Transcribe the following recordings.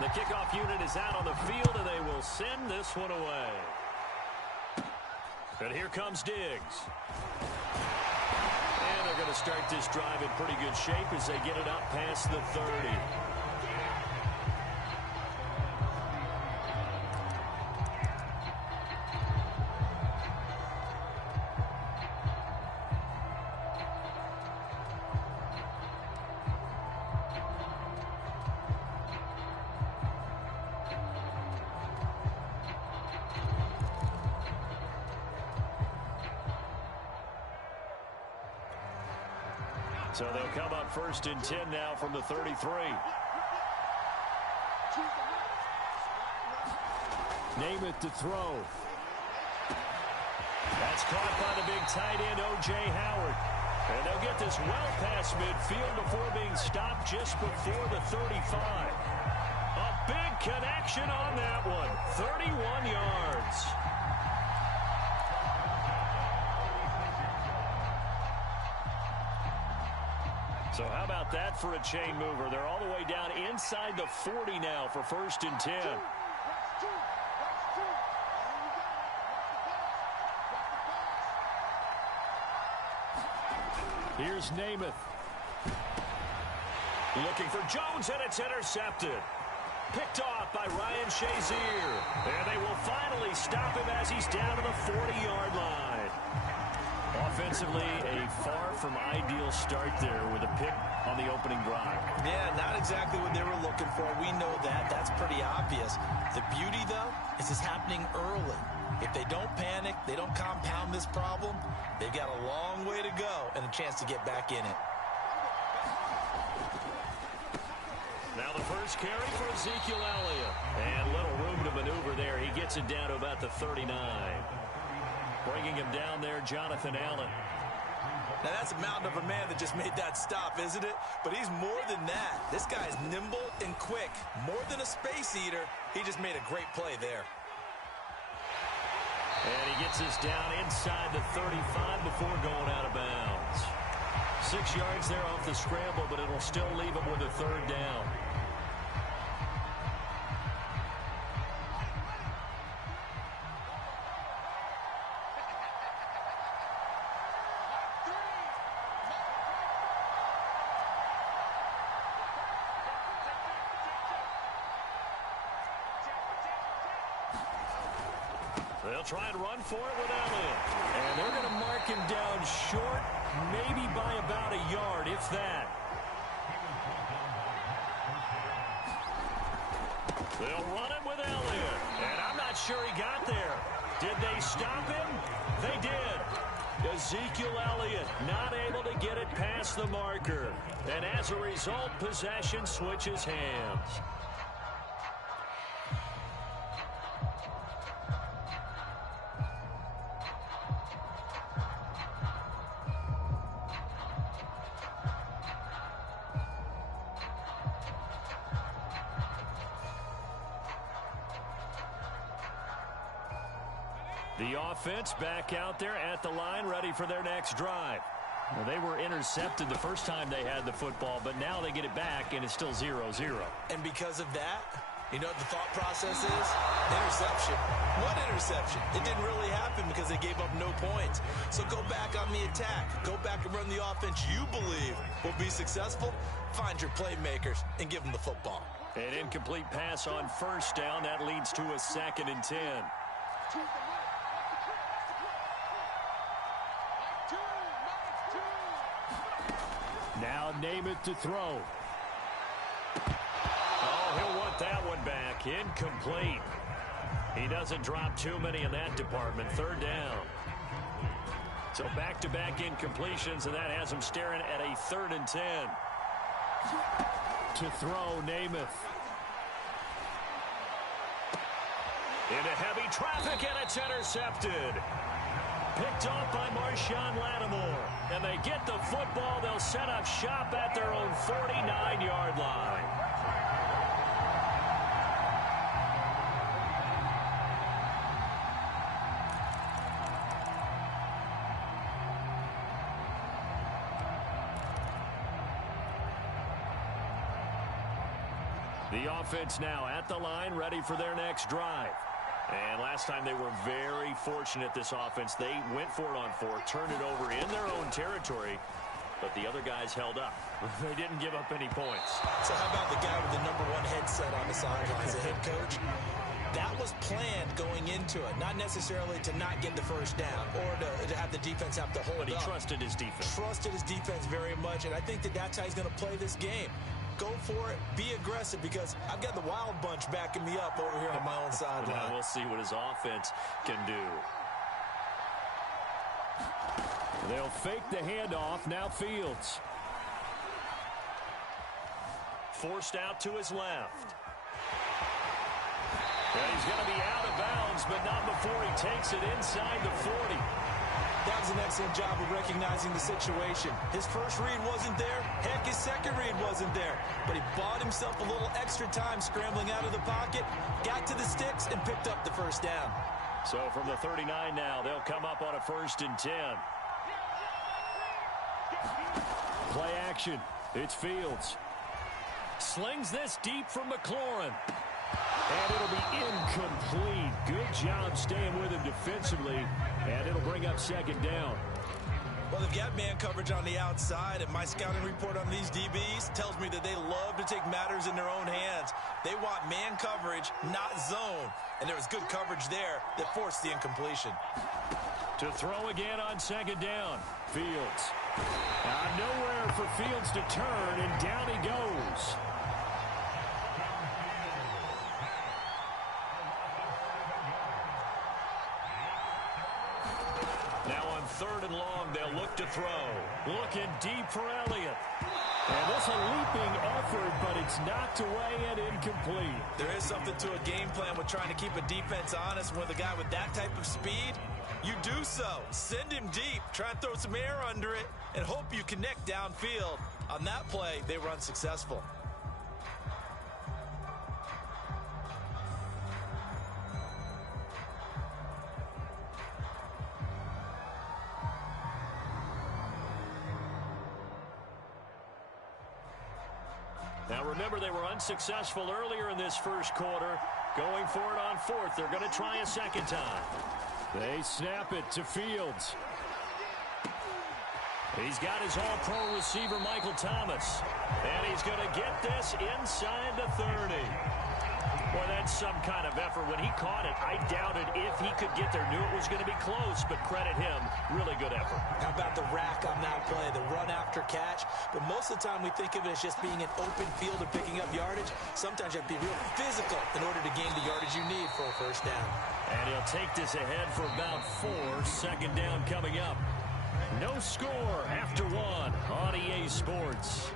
The kickoff unit is out on the field, and they will send this one away. And here comes Diggs. And they're going to start this drive in pretty good shape as they get it up past the 30. So they'll come up 1st and 10 now from the 33. Namath to throw. That's caught by the big tight end, O.J. Howard. And they'll get this well past midfield before being stopped just before the 35. A big connection on that one. 31 yards. So how about that for a chain mover? They're all the way down inside the 40 now for 1st and 10. Here's Namath. Looking for Jones, and it's intercepted. Picked off by Ryan Shazier. And they will finally stop him as he's down to the 40-yard line. Offensively, a far from ideal start there with a pick on the opening drive. Yeah, not exactly what they were looking for. We know that. That's pretty obvious. The beauty, though, is it's happening early. If they don't panic, they don't compound this problem, they've got a long way to go and a chance to get back in it. Now the first carry for Ezekiel Elliott. And little room to maneuver there. He gets it down to about the 39. Bringing him down there, Jonathan Allen. Now, that's a mountain of a man that just made that stop, isn't it? But he's more than that. This guy's nimble and quick. More than a space eater. He just made a great play there. And he gets this down inside the 35 before going out of bounds. 6 yards there off the scramble, but it'll still leave him with a 3rd down. They'll try and run for it with Elliott. And they're going to mark him down short, maybe by about a yard, if that. They'll run it with Elliott. And I'm not sure he got there. Did they stop him? They did. Ezekiel Elliott not able to get it past the marker. And as a result, possession switches hands. The offense back out there at the line, ready for their next drive. Well, they were intercepted the first time they had the football, but now they get it back, and it's still 0-0. And because of that, you know what the thought process is? Interception. What interception? It didn't really happen because they gave up no points. So go back on the attack. Go back and run the offense you believe will be successful. Find your playmakers and give them the football. An incomplete pass on 1st down. That leads to a 2nd and 10. Now Namath to throw. Oh, he'll want that one back. Incomplete. He doesn't drop too many in that department. 3rd down. So back-to-back incompletions, and that has him staring at a 3rd and 10. To throw, Namath. Into heavy traffic, and it's intercepted. Picked off by Marshawn Lattimore. And they get the football. They'll set up shop at their own 49-yard line. The offense now at the line, ready for their next drive. And last time they were very fortunate, this offense. They went for it on fourth, turned it over in their own territory, but the other guys held up. They didn't give up any points. So how about the guy with the #1 headset on the sidelines, the head coach? That was planned going into it, not necessarily to not get the first down or to have the defense have to hold up. But he trusted his defense. Trusted his defense very much, and I think that's how he's going to play this game. Go for it, be aggressive, because I've got the wild bunch backing me up over here on my own sideline. Now we'll see what his offense can do. They'll fake the handoff. Now Fields. Forced out to his left. And he's going to be out of bounds, but not before he takes it inside the 40. That was an excellent job of recognizing the situation. His first read wasn't there. Heck, his second read wasn't there. But he bought himself a little extra time scrambling out of the pocket, got to the sticks, and picked up the first down. So from the 39 now, they'll come up on a 1st and 10. Play action. It's Fields. Slings this deep from McLaurin. And it'll be incomplete. Good job staying with him defensively. And it'll bring up 2nd down. Well, they've got man coverage on the outside, and my scouting report on these DBs tells me that they love to take matters in their own hands. They want man coverage, not zone. And there was good coverage there that forced the incompletion. To throw again on 2nd down. Fields. Nowhere for Fields to turn, and down he goes. Now on 3rd and long, they'll look to throw. Looking deep for Elliott. And this a leaping effort, but it's knocked away and incomplete. There is something to a game plan with trying to keep a defense honest. With a guy with that type of speed, you do so. Send him deep. Try and throw some air under it and hope you connect downfield. On that play, they were unsuccessful. Now remember, they were unsuccessful earlier in this first quarter. Going for it on 4th. They're going to try a 2nd time. They snap it to Fields. He's got his all-pro receiver, Michael Thomas. And he's going to get this inside the 30. Boy, that's some kind of effort. When he caught it, I doubted if he could get there. Knew it was going to be close, but credit him. Really good effort. How about the rack on that play, the run after catch? But most of the time we think of it as just being an open field and picking up yardage. Sometimes you have to be real physical in order to gain the yardage you need for a first down. And he'll take this ahead for about 4. 2nd down coming up. No score after 1 on EA Sports.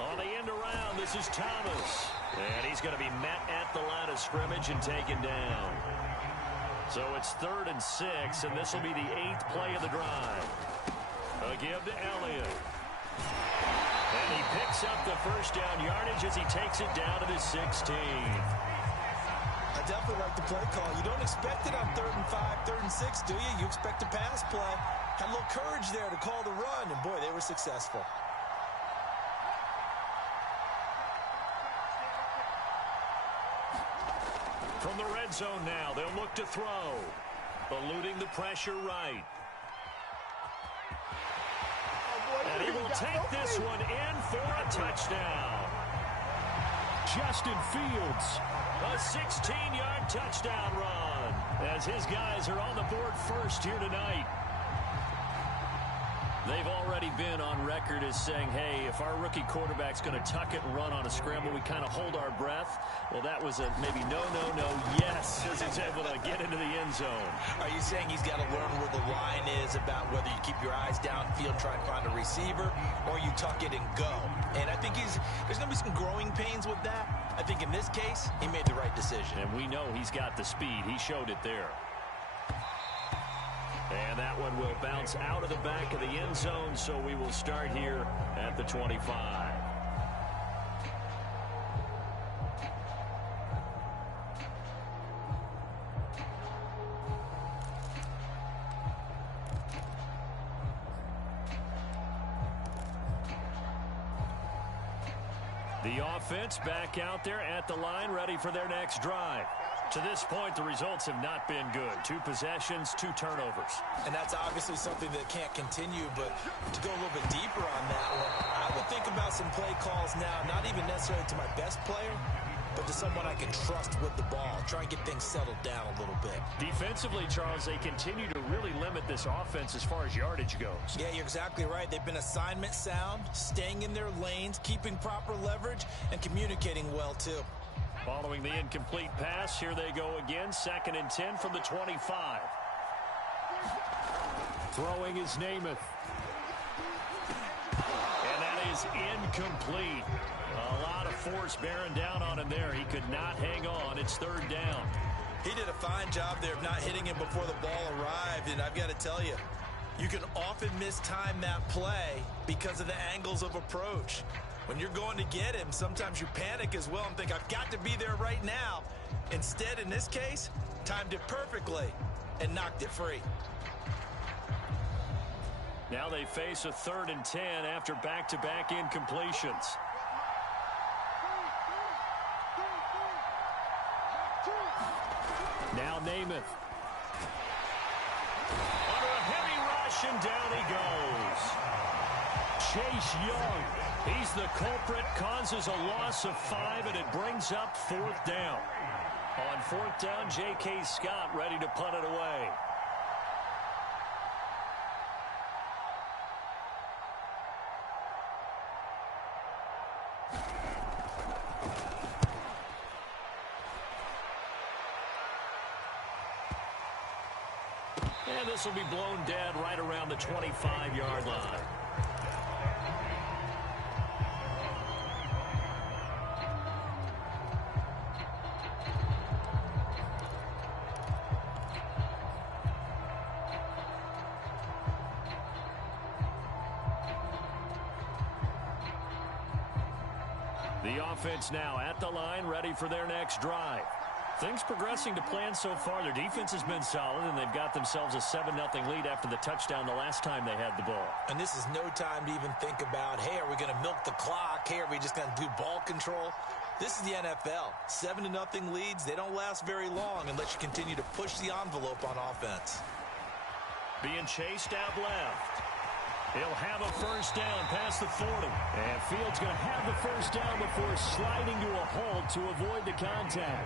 On the end around, this is Thomas. And he's going to be met at the line of scrimmage and taken down. So it's 3rd and 6, and this will be the 8th play of the drive. A give to Elliott. And he picks up the first down yardage as he takes it down to the 16. I definitely like the play call. You don't expect it on 3rd and 5, 3rd and 6, do you? You expect a pass play. Had a little courage there to call the run, and boy, they were successful. From the red zone now, they'll look to throw. Eluding the pressure right. And he will take this one in for a touchdown. Justin Fields, a 16-yard touchdown run, as his guys are on the board first here tonight. They've already been on record as saying, hey, if our rookie quarterback's going to tuck it and run on a scramble, we kind of hold our breath. Well, that was a maybe no, yes, as he's able to get into the end zone. Are you saying he's got to learn where the line is about whether you keep your eyes downfield, try and find a receiver, or you tuck it and go? And I think there's going to be some growing pains with that. I think in this case, he made the right decision. And we know he's got the speed. He showed it there. And that one will bounce out of the back of the end zone, so we will start here at the 25. The offense back out there at the line, ready for their next drive. To this point, the results have not been good. 2 possessions, 2 turnovers. And that's obviously something that can't continue, but to go a little bit deeper on that one, I would think about some play calls now, not even necessarily to my best player, but to someone I can trust with the ball. Try and get things settled down a little bit. Defensively, Charles, they continue to really limit this offense as far as yardage goes. Yeah, you're exactly right. They've been assignment sound, staying in their lanes, keeping proper leverage, and communicating well, too. Following the incomplete pass, here they go again. 2nd and 10 from the 25. Throwing is Namath. And that is incomplete. A lot of force bearing down on him there. He could not hang on. It's 3rd down. He did a fine job there of not hitting him before the ball arrived, and I've got to tell you, you can often mistime that play because of the angles of approach. When you're going to get him, sometimes you panic as well and think, I've got to be there right now. Instead, in this case, timed it perfectly and knocked it free. Now they face a 3rd and 10 after back-to-back incompletions. Now Namath. Under a heavy rush, and down he goes. Chase Young. He's the culprit, causes a loss of 5, and it brings up 4th down. On 4th down, J.K. Scott ready to punt it away. And this will be blown dead right around the 25-yard line. The offense now at the line, ready for their next drive. Things progressing to plan so far. Their defense has been solid, and they've got themselves a 7-0 lead after the touchdown the last time they had the ball. And this is no time to even think about, hey, are we going to milk the clock? Hey, are we just going to do ball control? This is the NFL. 7-0 leads, they don't last very long unless you continue to push the envelope on offense. Being chased out left. He'll have a 1st down past the 40. And Fields going to have the 1st down before sliding to a halt to avoid the contact.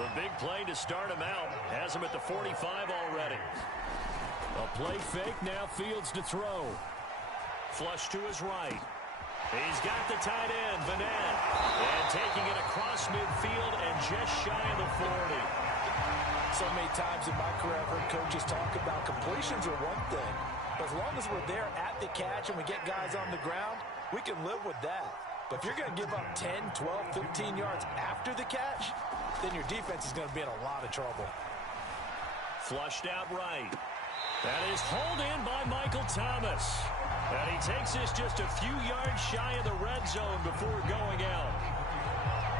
The big play to start him out has him at the 45 already. A play fake, now Fields to throw. Flush to his right. He's got the tight end, Vanette. And taking it across midfield and just shy of the 40. So many times in my career, I've heard coaches talk about completions are one thing. But as long as we're there at the catch and we get guys on the ground, we can live with that. But if you're going to give up 10, 12, 15 yards after the catch, then your defense is going to be in a lot of trouble. Flushed out right. That is hauled in by Michael Thomas. And he takes this just a few yards shy of the red zone before going out.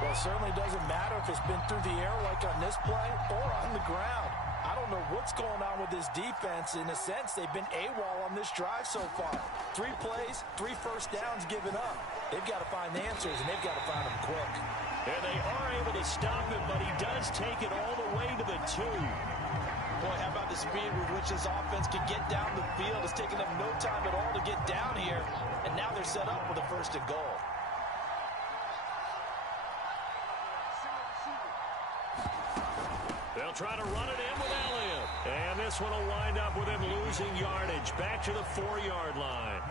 Well, it certainly doesn't matter if it's been through the air like on this play or on the ground. I don't know what's going on with this defense. In a sense, they've been AWOL on this drive so far. 3 plays, 3 first downs given up. They've got to find the answers, and they've got to find them quick. And they are able to stop him, but he does take it all the way to the 2. Boy, how about the speed with which this offense can get down the field? It's taken them no time at all to get down here, and now they're set up with a 1st and goal. They'll try to run it in with Elliott. And this one will wind up with him losing yardage back to the 4-yard line.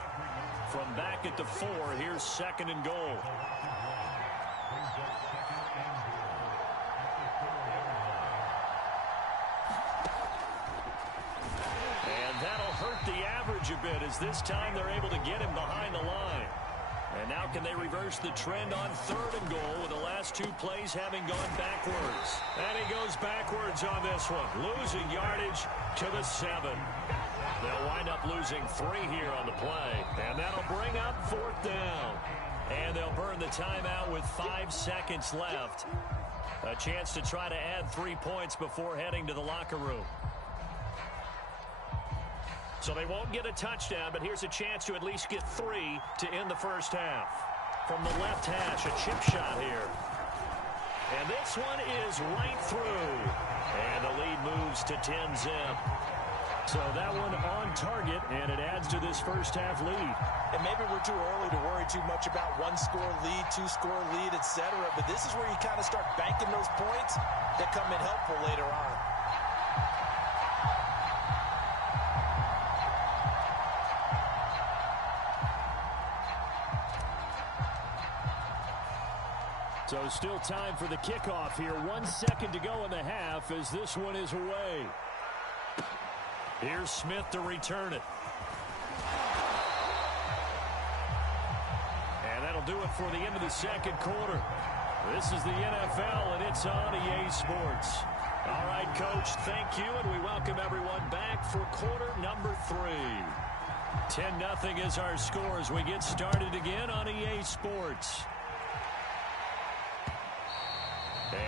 From back at the 4, here's 2nd and goal. And that'll hurt the average a bit, as this time they're able to get him behind the line. And now can they reverse the trend on 3rd and goal with the last 2 plays having gone backwards. And he goes backwards on this one, losing yardage to the 7. They'll wind up losing 3 here on the play. And that'll bring up 4th down. And they'll burn the timeout with 5 seconds left. A chance to try to add 3 points before heading to the locker room. So they won't get a touchdown, but here's a chance to at least get 3 to end the 1st half. from the left hash. A chip shot here. And this one is right through. And the lead moves to 10-zip. So that one on target, and it adds to this first half lead. And maybe we're too early to worry too much about one-score lead, two-score lead, etc. But this is where you kind of start banking those points that come in helpful later on. So still time for the kickoff here. 1 second to go in the half as this one is away. Here's Smith to return it. And that'll do it for the end of the second quarter. This is the NFL, and it's on EA Sports. All right, Coach, thank you, and we welcome everyone back for quarter number 3. 10-0 is our score as we get started again on EA Sports.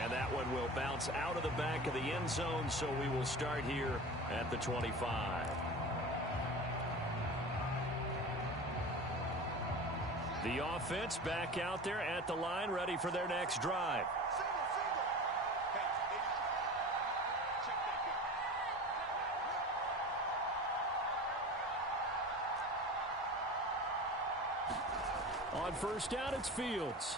And that one will bounce out of the back of the end zone, so we will start here at the 25. The offense back out there at the line, ready for their next drive. On first down, it's Fields.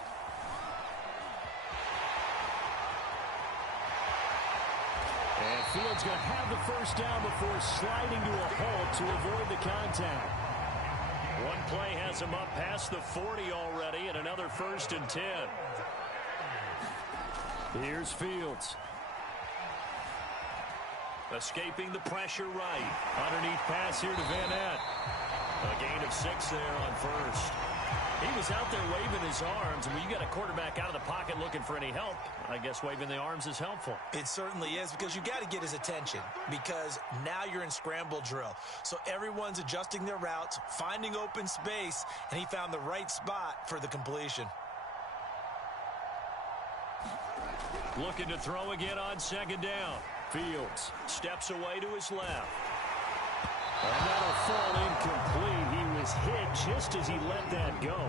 And Fields going to have the first down before sliding to a halt to avoid the contact. One play has him up past the 40 already, and another 1st and 10. Here's Fields. Escaping the pressure right. Underneath pass here to Van Ness. A gain of 6 there on first. He was out there waving his arms. When you got a quarterback out of the pocket looking for any help, I guess waving the arms is helpful. It certainly is, because you got to get his attention, because now you're in scramble drill. So everyone's adjusting their routes, finding open space, and he found the right spot for the completion. Looking to throw again on second down. Fields steps away to his left. And that'll fall incomplete. He was hit just as he let that go.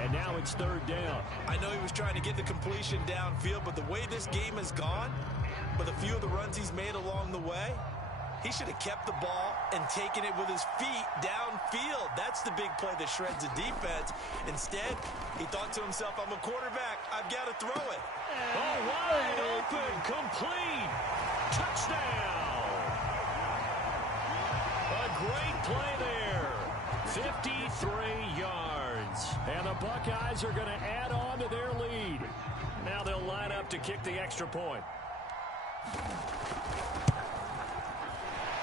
And now it's 3rd down. I know he was trying to get the completion downfield, but the way this game has gone, with a few of the runs he's made along the way, he should have kept the ball and taken it with his feet downfield. That's the big play that shreds the defense. Instead, he thought to himself, I'm a quarterback. I've got to throw it. Oh, wide open, complete. Touchdown. A great play there. 53 yards. And the Buckeyes are going to add on to their lead. Now they'll line up to kick the extra point.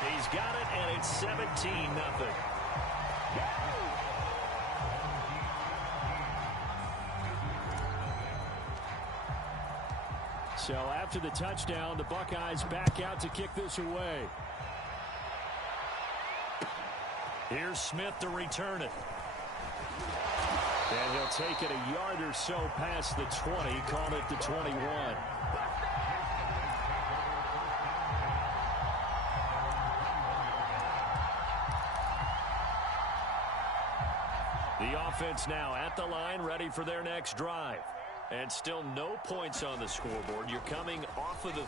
He's got it, and it's 17-0. So after the touchdown, the Buckeyes back out to kick this away. Here's Smith to return it. And he'll take it a yard or so past the 20, call it the 21. The offense now at the line, ready for their next drive. And still no points on the scoreboard. You're coming off of the